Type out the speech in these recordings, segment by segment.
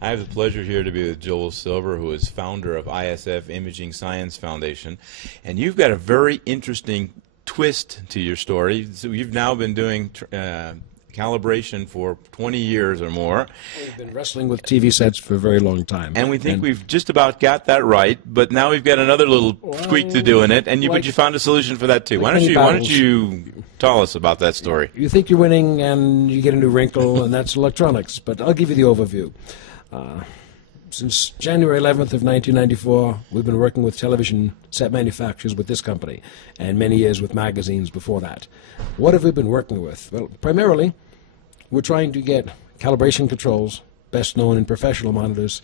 I have the pleasure here to be with Joel Silver, who is founder of ISF Imaging Science Foundation. And you've got a very interesting twist to your story. So you've now been doing calibration for 20 years or more. We've been wrestling with TV sets for a very long time. And we think we've just about got that right, but now we've got another little tweak to do in it, and but you found a solution for that too. Why don't you tell us about that story? You think you're winning and you get a new wrinkle, and that's electronics, but I'll give you the overview. Since January 11th of 1994, we've been working with television set manufacturers with this company, and many years with magazines before that. What have we been working with? Well, primarily, we're trying to get calibration controls, best known in professional monitors,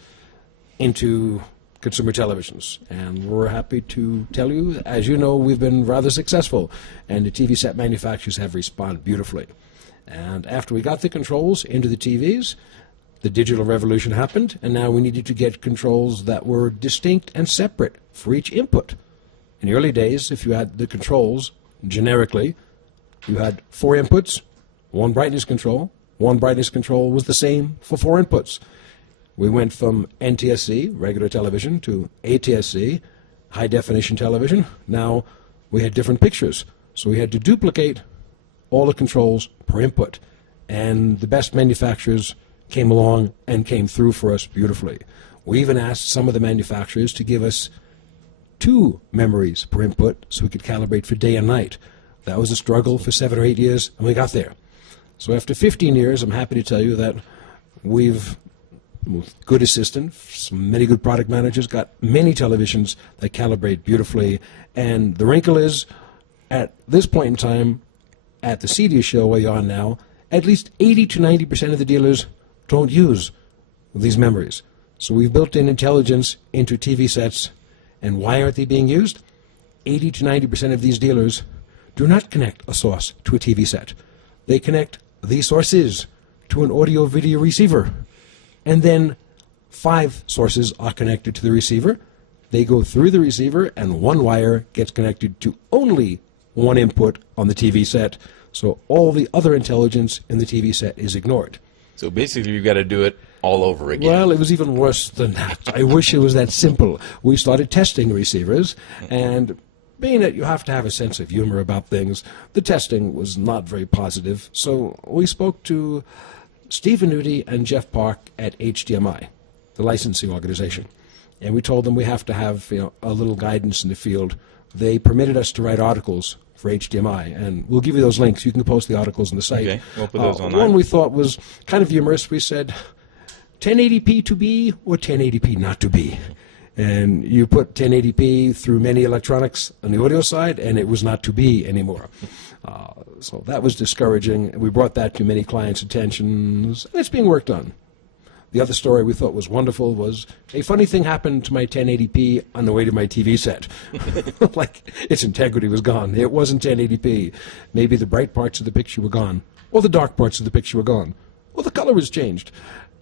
into consumer televisions. And we're happy to tell you, as you know, we've been rather successful, and the TV set manufacturers have responded beautifully. And after we got the controls into the TVs, the digital revolution happened, and now we needed to get controls that were distinct and separate for each input. In the early days, if you had the controls generically, you had 4 inputs, one brightness control. One brightness control was the same for 4 inputs. We went from NTSC, regular television, to ATSC, high-definition television. Now we had different pictures, so we had to duplicate all the controls per input. And the best manufacturers came along and came through for us beautifully. We even asked some of the manufacturers to give us 2 memories per input so we could calibrate for day and night. That was a struggle for 7 or 8 years, and we got there. So after 15 years, I'm happy to tell you that we've, with good assistance, many good product managers, got many televisions that calibrate beautifully. And the wrinkle is, at this point in time, at the CEDIA show where you're on now, at least 80 to 90% of the dealers don't use these memories. So we've built in intelligence into TV sets. And why aren't they being used? 80 to 90% of these dealers do not connect a source to a TV set. They connect the sources to an audio-video receiver. And then 5 sources are connected to the receiver. They go through the receiver, and 1 wire gets connected to only 1 input on the TV set. So all the other intelligence in the TV set is ignored. So basically you've got to do it all over again. Well, it was even worse than that. I wish it was that simple. We started testing receivers, and being that you have to have a sense of humor about things, the testing was not very positive. So we spoke to Steve Venuti and Jeff Park at HDMI, the licensing organization, and we told them we have to have a little guidance in the field. They permitted us to write articles for HDMI, and we'll give you those links. You can post the articles on the site. Okay, we'll put those online. One we thought was kind of humorous. We said, 1080p to be or 1080p not to be? And you put 1080p through many electronics on the audio side, and it was not to be anymore. So that was discouraging. We brought that to many clients' attentions, and it's being worked on. The other story we thought was wonderful was a funny thing happened to my 1080p on the way to my TV set. Like, its integrity was gone. It wasn't 1080p. Maybe the bright parts of the picture were gone, or the dark parts of the picture were gone, or the color was changed.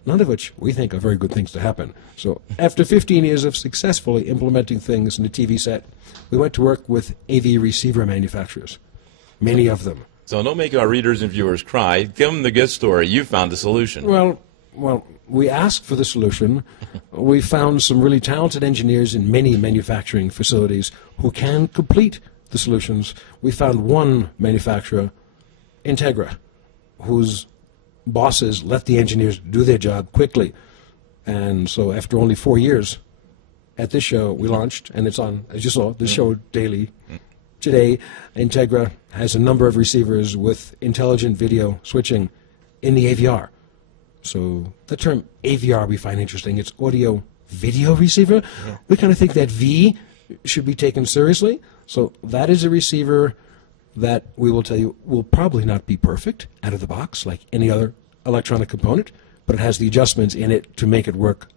None of which we think are very good things to happen. So after 15 years of successfully implementing things in the TV set, we went to work with AV receiver manufacturers, many of them. So don't make our readers and viewers cry. Give them the good story. You found the solution. Well, we asked for the solution. We found some really talented engineers in many manufacturing facilities who can complete the solutions. We found one manufacturer, Integra, whose bosses let the engineers do their job quickly. And so after only 4 years, at this show, we launched, and it's on, as you saw, the show daily. Today, Integra has a number of receivers with intelligent video switching in the AVR. So the term AVR we find interesting. It's audio video receiver. Yeah. We kind of think that V should be taken seriously. So that is a receiver that we will tell you will probably not be perfect out of the box like any other electronic component, but it has the adjustments in it to make it work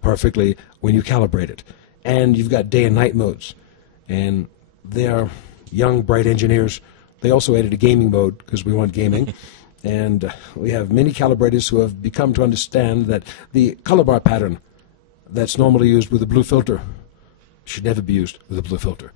perfectly when you calibrate it. And you've got day and night modes. And they are young, bright engineers. They also added a gaming mode because we want gaming. And we have many calibrators who have become to understand that the color bar pattern that's normally used with a blue filter should never be used with a blue filter.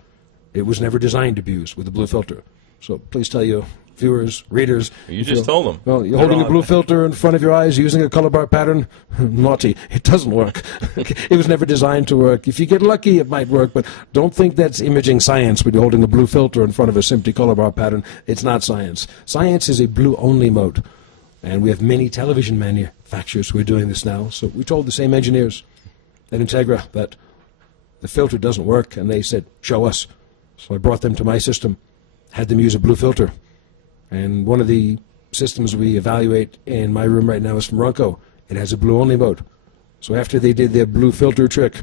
It was never designed to be used with a blue filter. So please tell your viewers, readers. You just told them. Well, you're holding a blue filter in front of your eyes using a color bar pattern. Naughty. It doesn't work. It was never designed to work. If you get lucky, it might work, but don't think that's imaging science when you're holding a blue filter in front of a simply color bar pattern. It's not science. Science is a blue-only mode. And we have many television manufacturers who are doing this now. So we told the same engineers at Integra that the filter doesn't work, and they said, show us. So I brought them to my system, had them use a blue filter. And one of the systems we evaluate in my room right now is from Runco. It has a blue-only mode. So after they did their blue filter trick,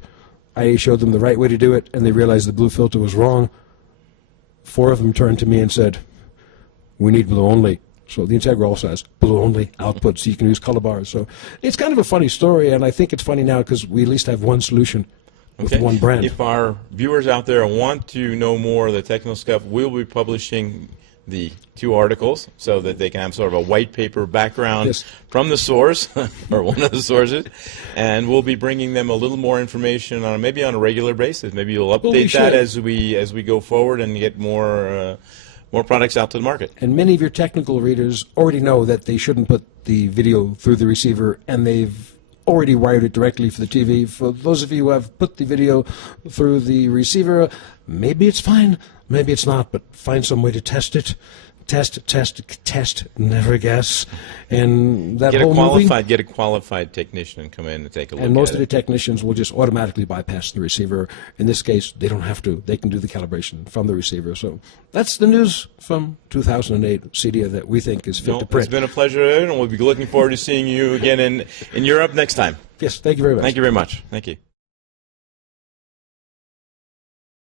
I showed them the right way to do it, and they realized the blue filter was wrong. 4 of them turned to me and said, we need blue-only. So the Integra also has blue-only output, so you can use color bars. So it's kind of a funny story, and I think it's funny now because we at least have one solution with one brand. If our viewers out there want to know more of the technical stuff, we'll be publishing the 2 articles so that they can have sort of a white paper background from the source, or one of the sources, and we'll be bringing them a little more information on maybe on a regular basis. Maybe you'll update that as we go forward and get more products out to the market. And many of your technical readers already know that they shouldn't put the video through the receiver, and they've already wired it directly for the TV. For those of you who have put the video through the receiver, maybe it's fine, maybe it's not, but find some way to test it. Test, never guess. And that whole movie, get a qualified technician and come in and take a look at it. And most of the technicians will just automatically bypass the receiver. In this case, they don't have to. They can do the calibration from the receiver. So that's the news from 2008 CEDIA that we think is fit to print. It's been a pleasure, and we'll be looking forward to seeing you again in Europe next time. Yes, thank you very much. Thank you very much. Thank you.